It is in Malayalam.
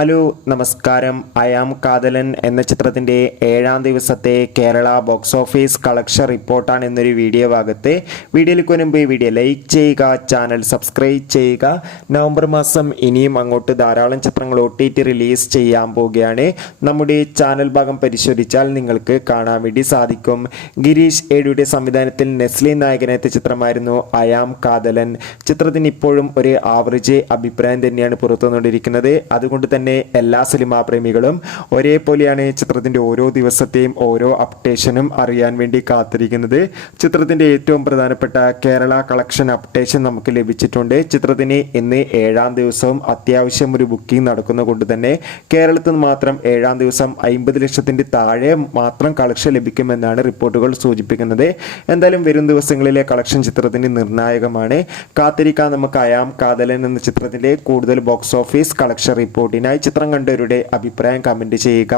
ഹലോ നമസ്കാരം. അയാം കാതലൻ എന്ന ചിത്രത്തിൻ്റെ 7ാം ദിവസത്തെ കേരള ബോക്സ് ഓഫീസ് കളക്ഷൻ റിപ്പോർട്ടാണ് എന്നൊരു വീഡിയോ ഭാഗത്ത്. വീഡിയോയിലേക്ക് മുൻപ് വീഡിയോ ലൈക്ക് ചെയ്യുക, ചാനൽ സബ്സ്ക്രൈബ് ചെയ്യുക. നവംബർ മാസം ഇനിയും അങ്ങോട്ട് ധാരാളം ചിത്രങ്ങൾ OTT റിലീസ് ചെയ്യാൻ പോവുകയാണ്. നമ്മുടെ ചാനൽ ഭാഗം പരിശോധിച്ചാൽ നിങ്ങൾക്ക് കാണാൻ വേണ്ടി സാധിക്കും. ഗിരീഷ് ഏടിയുടെ സംവിധാനത്തിൽ നെസ്ലിൻ നായകനെത്തിയ ചിത്രമായിരുന്നു അയാം കാതലൻ. ചിത്രത്തിന് ഇപ്പോഴും ഒരു ആവറേജ് അഭിപ്രായം തന്നെയാണ് പുറത്തുവന്നുകൊണ്ടിരിക്കുന്നത്. അതുകൊണ്ട് തന്നെ എല്ലാ സിനിമാ പ്രേമികളും ഒരേപോലെയാണ് ചിത്രത്തിന്റെ ഓരോ ദിവസത്തെയും ഓരോ അപ്ഡേഷനും അറിയാൻ വേണ്ടി കാത്തിരിക്കുന്നത്. ചിത്രത്തിന്റെ ഏറ്റവും പ്രധാനപ്പെട്ട കേരള കളക്ഷൻ അപ്ഡേഷൻ നമുക്ക് ലഭിച്ചിട്ടുണ്ട്. ചിത്രത്തിന് ഇന്ന് 7ാം ദിവസവും അത്യാവശ്യം ഒരു ബുക്കിംഗ് നടക്കുന്ന കൊണ്ട് തന്നെ കേരളത്തിൽ നിന്ന് മാത്രം 7ാം ദിവസം 50 ലക്ഷത്തിന്റെ താഴെ മാത്രം കളക്ഷൻ ലഭിക്കുമെന്നാണ് റിപ്പോർട്ടുകൾ സൂചിപ്പിക്കുന്നത്. എന്തായാലും വരും ദിവസങ്ങളിലെ കളക്ഷൻ ചിത്രത്തിന് നിർണായകമാണ്. കാത്തിരിക്കാൻ നമുക്ക് അയാം കാതലൻ എന്ന ചിത്രത്തിന്റെ കൂടുതൽ ബോക്സ് ഓഫീസ് കളക്ഷൻ റിപ്പോർട്ടിനായി. ചിത്രം കണ്ടവരുടെ അഭിപ്രായം കമന്റ് ചെയ്യുക.